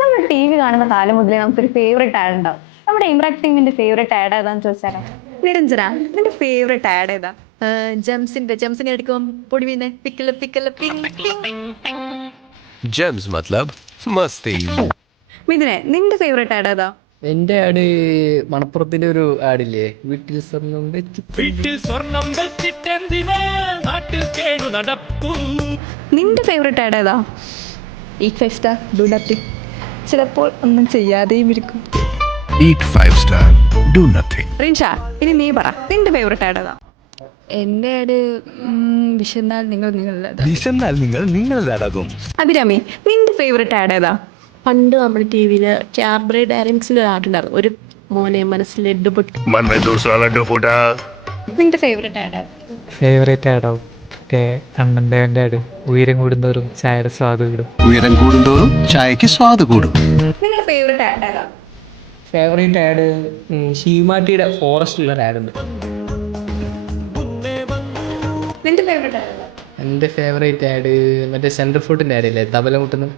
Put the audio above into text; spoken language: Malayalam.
നമ്മൾ ടി വി കാണുന്ന കാലം മുതലേ നമുക്കൊരു ഫേവറേറ്റ് ആഡ് ഉണ്ടാവും. നമ്മുടെ ഇമ്രാക്ടിങ്ങിന്റെ ഫേവറേറ്റ് ആഡ് ഏതാന്ന് ചോദിച്ചാലോ? നിരഞ്ജന, നിന്റെ ഫേവറേറ്റ് ആഡ് ഏതാ? ജംസിനെ എടുക്കുമ്പോൾ പൊടി വീണേ പിക്കല പിക്കല പിങ് പിങ്. जेम्स मतलब मस्ती. മിഥുനെ, നിന്റെ ഫേവറേറ്റ് ആഡ് ഏതാ? എൻ്റെ ആഡ് മണപ്പുറത്തിൻ്റെ ഒരു ആഡില്ലേ, വീട്ടിൽ സ്വർണ്ണം നിന്റെ ഫേവറേറ്റ് ആഡ് ഏതാ? Eat 5 star, do nothing. ചിലപ്പോൾ ഒന്നും ചെയ്യാതെയും ഇരിക്കും. Eat 5 star, do nothing. Rinsha, ഇനി നീ പറ, നിന്റെ ഫേവറേറ്റ് ആഡ് ഏതാ? എൻ്റെ ആഡ് വിശന്നാൽ നിങ്ങളുടേത്. വിശന്നാൽ നിങ്ങളുടേതാകും. അഭിരാമി, നിന്റെ ഫേവറേറ്റ് ആഡ് ഏതാ? പണ്ട് നമ്മുടെ ടി വിയിൽ ക്യാബ്രേ ഡയറിങ്സിൻ്റെ ഒരു ആട്ടുണ്ടായിരുന്നു, ഒരു മോനെ മനസ്സിൽ ലഡ്ഡു പൊട്ടി. मन में दूसरा लड्डू फूटा. നിന്റെ ഫേവറേറ്റ് ആഡ് ഏതാ? ഫേവറേറ്റ് ആഡാവും അണ്ണൻ്റെ ആഡ്. ഉയരം കൂടുന്നവരും ചായയുടെ സ്വാദ് കൂടും. ഉയരം കൂടുന്തോറും ചായക്ക് സ്വാദ് കൂടും. നിങ്ങളുടെ ഫേവറേറ്റ് ആഡ് ഏതാ? ഫേവറേറ്റ് ആഡ് ശീമാട്ടിയുടെ ഫോറസ്റ്റുള്ള ആഡുണ്ട്. നിന്റെ ഫേവറേറ്റ് ആഡ് ഏതാ? എൻ്റെ ഫേവറേറ്റ് ആഡ് മറ്റേ സെൻട്രൽ ഫുഡിൻ്റെ ആഡില്ലേ, തബല മുട്ടുന്നു.